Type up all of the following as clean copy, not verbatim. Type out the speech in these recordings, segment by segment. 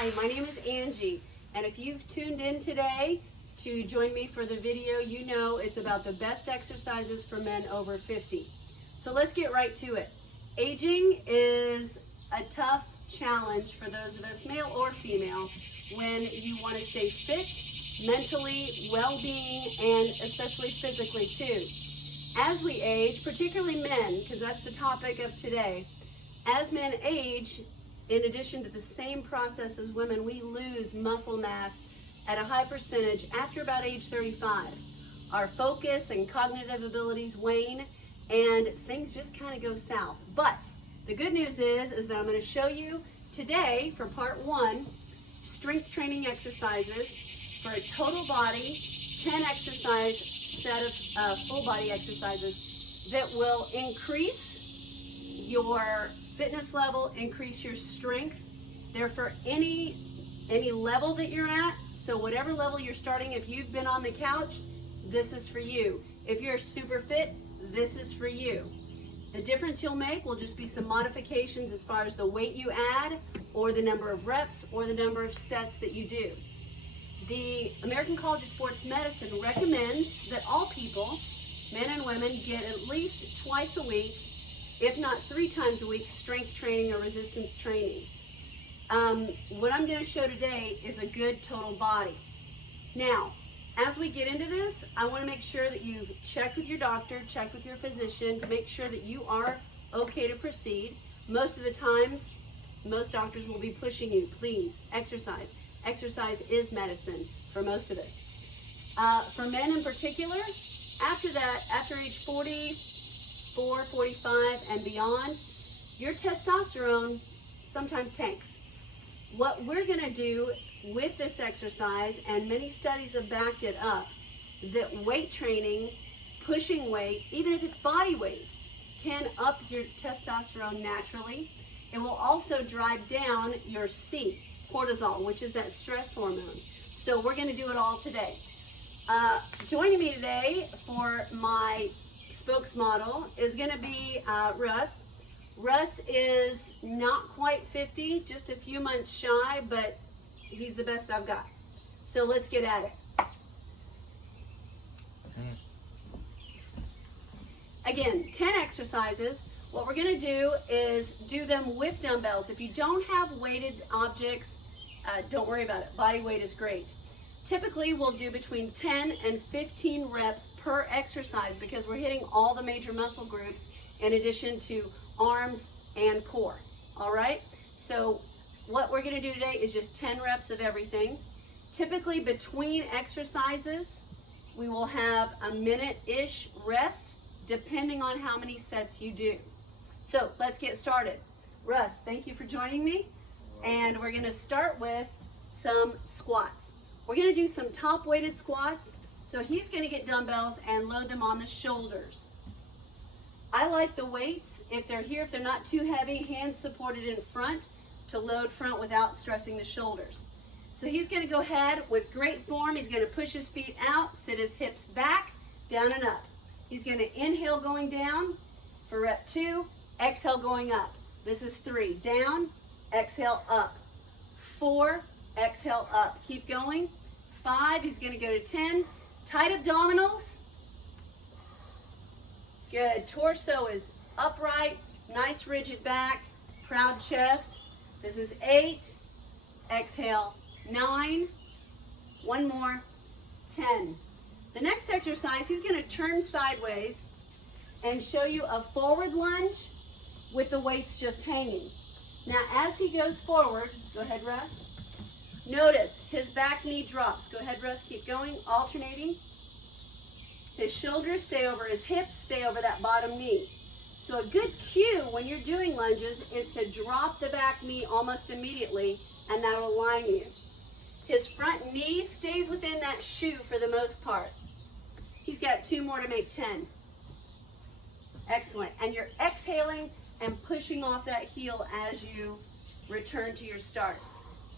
Hi, my name is Angie, and if you've tuned in today to join me for the video, you know it's about the best exercises for men over 50. So let's get right to it. Aging is a tough challenge for those of us, male or female, when you want to stay fit, mentally, well-being, and especially physically too. As we age, particularly men, because that's the topic of today, as men age, in addition to the same process as women, we lose muscle mass at a high percentage after about age 35. Our focus and cognitive abilities wane, and things just kind of go south. But the good news is that I'm going to show you today, for part one, strength training exercises for a total body, 10 exercise set of full body exercises that will increase your fitness level, increase your strength. They're for any level that you're at. So whatever level you're starting, if you've been on the couch, this is for you. If you're super fit, this is for you. The difference you'll make will just be some modifications as far as the weight you add, or the number of reps, or the number of sets that you do. The American College of Sports Medicine recommends that all people, men and women, get at least twice a week, if not 3 times a week, strength training or resistance training. What I'm going to show today is a good total body. Now, as we get into this, I want to make sure that you've checked with your doctor, checked with your physician to make sure that you are okay to proceed. Most of the times, most doctors will be pushing you, please, exercise. Exercise is medicine for most of us. For men in particular, after that, after age 44, 45, and beyond, your testosterone sometimes tanks. What we're going to do with this exercise, and many studies have backed it up, that weight training, pushing weight, even if it's body weight, can up your testosterone naturally. It will also drive down your C, cortisol, which is that stress hormone. So we're going to do it all today. Joining me today for my spokesmodel is going to be Russ. Russ is not quite 50, just a few months shy, but he's the best I've got. So let's get at it. Again, 10 exercises. What we're going to do is do them with dumbbells. If you don't have weighted objects, don't worry about it. Body weight is great. Typically, we'll do between 10 and 15 reps per exercise because we're hitting all the major muscle groups in addition to arms and core. All right? So what we're going to do today is just 10 reps of everything. Typically, between exercises, we will have a minute-ish rest depending on how many sets you do. So let's get started. Russ, thank you for joining me. And we're going to start with some squats. We're going to do some top weighted squats. So he's going to get dumbbells and load them on the shoulders. I like the weights, if they're here, if they're not too heavy, hands supported in front to load front without stressing the shoulders. So he's going to go ahead with great form. He's going to push his feet out, sit his hips back, down and up. He's going to inhale going down for rep 2, exhale going up. This is 3, down, exhale up. 4, exhale up. Keep going. 5, he's going to go to 10. Tight abdominals. Good. Torso is upright, nice rigid back, proud chest. This is 8. Exhale. 9. One more. 10. The next exercise, he's going to turn sideways and show you a forward lunge with the weights just hanging. Now, as he goes forward, go ahead, Russ. Notice his back knee drops. Go ahead, Russ, keep going, alternating. His shoulders stay over his hips, stay over that bottom knee. So a good cue when you're doing lunges is to drop the back knee almost immediately, and that'll align you. His front knee stays within that shoe for the most part. He's got 2 more to make 10. Excellent. And you're exhaling and pushing off that heel as you return to your start.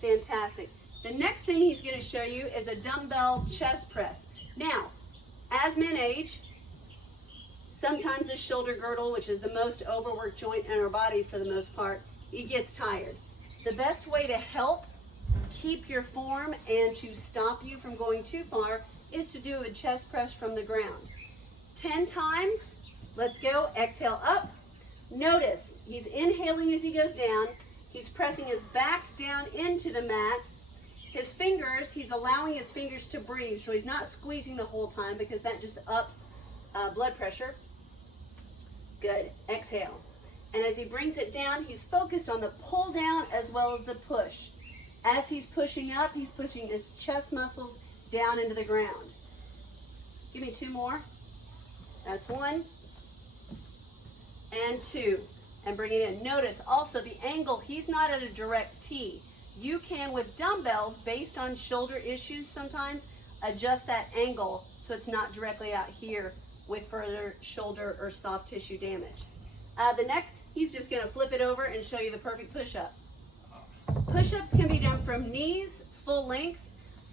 Fantastic. The next thing he's going to show you is a dumbbell chest press. Now, as men age, sometimes the shoulder girdle, which is the most overworked joint in our body for the most part, it gets tired. The best way to help keep your form and to stop you from going too far is to do a chest press from the ground. 10 times. Let's go. Exhale up. Notice he's inhaling as he goes down. He's pressing his back down into the mat. His fingers, he's allowing his fingers to breathe, so he's not squeezing the whole time because that just ups blood pressure. Good. Exhale. And as he brings it down, he's focused on the pull down as well as the push. As he's pushing up, he's pushing his chest muscles down into the ground. Give me 2 more. That's 1 and 2. And bring it in. Notice also the angle, he's not at a direct T. You can, with dumbbells, based on shoulder issues sometimes, adjust that angle so it's not directly out here with further shoulder or soft tissue damage. The next, he's just going to flip it over and show you the perfect push-up. Push-ups can be done from knees, full length,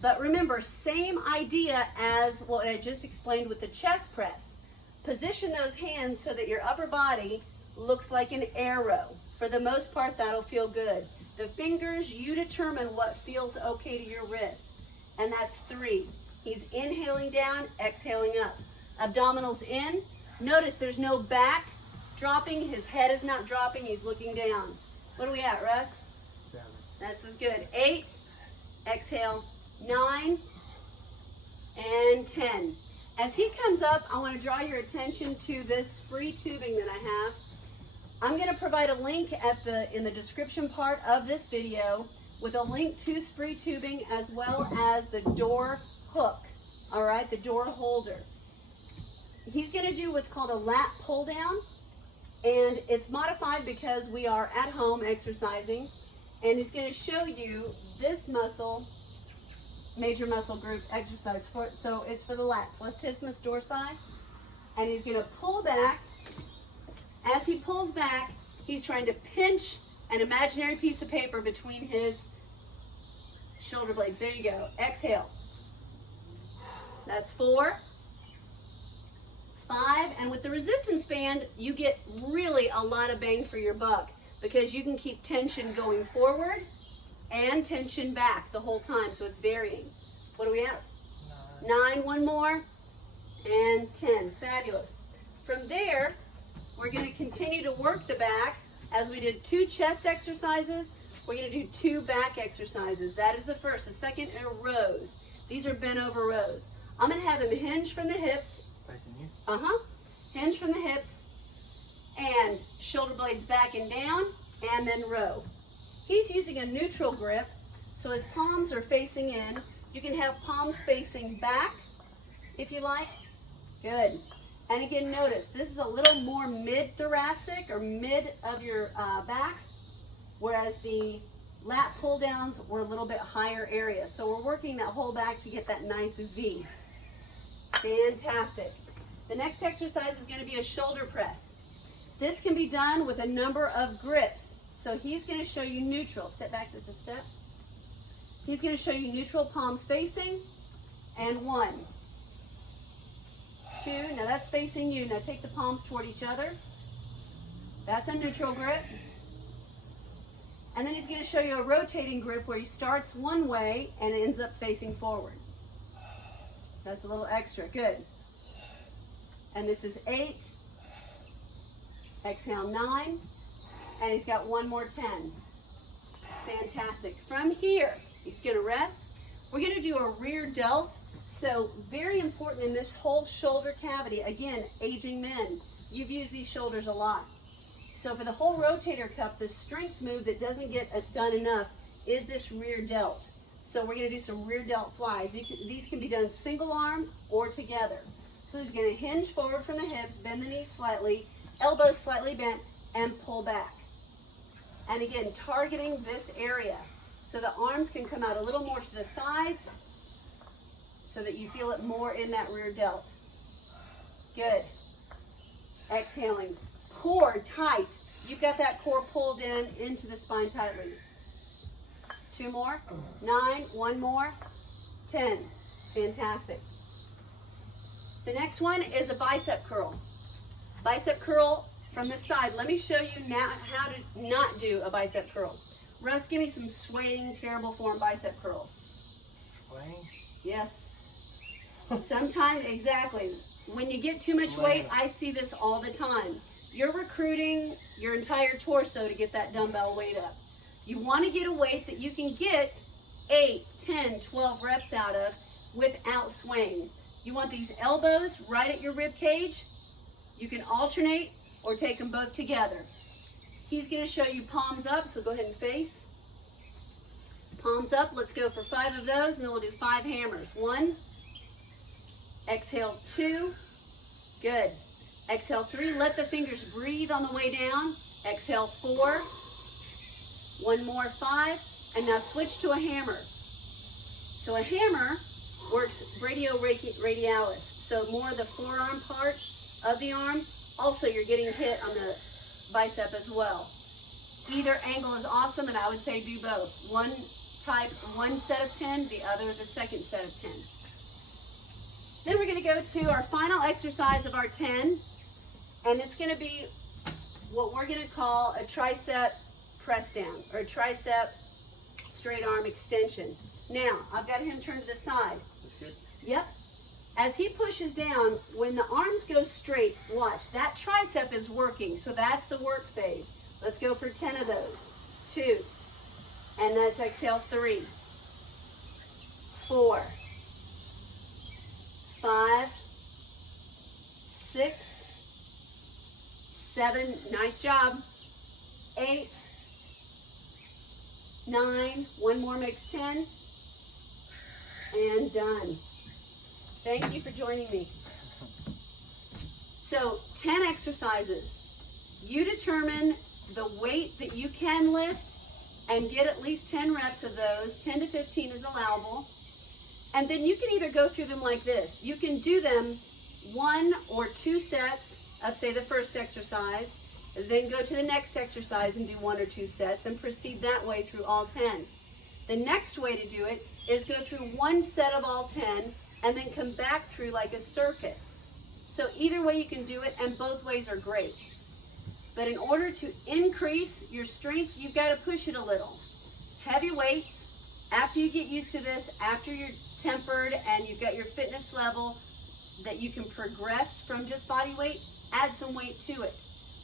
but remember, same idea as what I just explained with the chest press. Position those hands so that your upper body looks like an arrow. For the most part, that'll feel good. The fingers, you determine what feels okay to your wrists. And that's 3. He's inhaling down, exhaling up. Abdominals in. Notice there's no back dropping. His head is not dropping. He's looking down. What are we at, Russ? 7. This is good. 8. Exhale. 9. And 10. As he comes up, I want to draw your attention to this free tubing that I have. I'm going to provide a link in the description part of this video with a link to spree tubing as well as the door hook, all right, the door holder. He's going to do what's called a lat pull down, and it's modified because we are at home exercising, and he's going to show you this muscle, major muscle group exercise. So it's for the lats, latissimus dorsi, and he's going to pull back. As he pulls back, he's trying to pinch an imaginary piece of paper between his shoulder blades. There you go. Exhale. That's 4, 5, and with the resistance band, you get really a lot of bang for your buck because you can keep tension going forward and tension back the whole time, so it's varying. What are we at? 9, 1 more, and 10. Fabulous. From there, we're going to continue to work the back. As we did 2 chest exercises, we're going to do 2 back exercises. That is the first. The second are rows. These are bent over rows. I'm going to have him hinge from the hips. Facing you? Hinge from the hips. And shoulder blades back and down. And then row. He's using a neutral grip, so his palms are facing in. You can have palms facing back if you like. Good. And again, notice, this is a little more mid-thoracic or mid of your back, whereas the lat pull-downs were a little bit higher area. So we're working that whole back to get that nice V. Fantastic. The next exercise is going to be a shoulder press. This can be done with a number of grips. So he's going to show you neutral. Step back just a step. He's going to show you neutral, palms facing, and 1. 2, now that's facing you. Now take the palms toward each other. That's a neutral grip. And then he's going to show you a rotating grip where he starts one way and ends up facing forward. That's a little extra. Good. And this is 8. Exhale, 9. And he's got 1 more 10. Fantastic. From here, he's going to rest. We're going to do a rear delt. So very important in this whole shoulder cavity. Again, aging men, you've used these shoulders a lot. So for the whole rotator cuff, the strength move that doesn't get done enough is this rear delt. So we're going to do some rear delt flies. These can be done single arm or together. So he's going to hinge forward from the hips, bend the knees slightly, elbows slightly bent, and pull back. And again, targeting this area. So the arms can come out a little more to the sides, so that you feel it more in that rear delt. Good. Exhaling. Core tight. You've got that core pulled in into the spine tightly. 2 more. 9. 1 more. 10. Fantastic. The next one is a bicep curl. Bicep curl from the side. Let me show you now how to not do a bicep curl. Russ, give me some swaying, terrible form bicep curls. Swaying? Yes. Sometimes, exactly. When you get too much weight, I see this all the time. You're recruiting your entire torso to get that dumbbell weight up. You want to get a weight that you can get 8, 10, 12 reps out of without swaying. You want these elbows right at your rib cage. You can alternate or take them both together. He's going to show you palms up, so go ahead and face. Palms up, let's go for 5 of those, and then we'll do 5 hammers. 1, exhale 2, good. Exhale 3, let the fingers breathe on the way down. Exhale 4, 1 more 5, and now switch to a hammer. So a hammer works brachioradialis, so more the forearm part of the arm. Also, you're getting hit on the bicep as well. Either angle is awesome, and I would say do both. One set of 10, the other the second set of 10. Then we're going to go to our final exercise of our 10, and it's going to be what we're going to call a tricep press down, or a tricep straight arm extension. Now, I've got him turned to the side. That's good. Yep. As he pushes down, when the arms go straight, watch, that tricep is working, so that's the work phase. Let's go for 10 of those. 2, and that's exhale 3, 4, 5, 6, 7, nice job, 8, 9, one more makes 10, and done. Thank you for joining me. So 10 exercises. You determine the weight that you can lift and get at least 10 reps of those. 10 to 15 is allowable. And then you can either go through them like this. You can do them 1 or 2 sets of, say, the first exercise, then go to the next exercise and do 1 or 2 sets and proceed that way through all 10. The next way to do it is go through 1 set of all 10 and then come back through like a circuit. So either way you can do it, and both ways are great. But in order to increase your strength, you've got to push it a little. Heavy weights, after you get used to this, after you're tempered and you've got your fitness level that you can progress from just body weight, add some weight to it.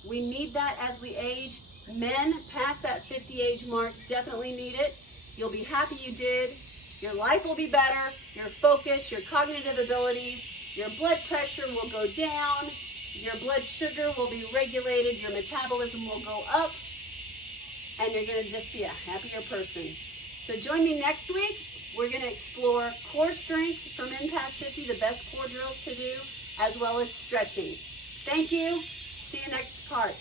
We need that as we age. Men past that 50 age mark definitely need it. You'll be happy you did. Your life will be better, your focus, your cognitive abilities, your blood pressure will go down, your blood sugar will be regulated, your metabolism will go up, and you're going to just be a happier person. So join me next week. We're going to explore core strength for men past 50, the best core drills to do, as well as stretching. Thank you. See you next part.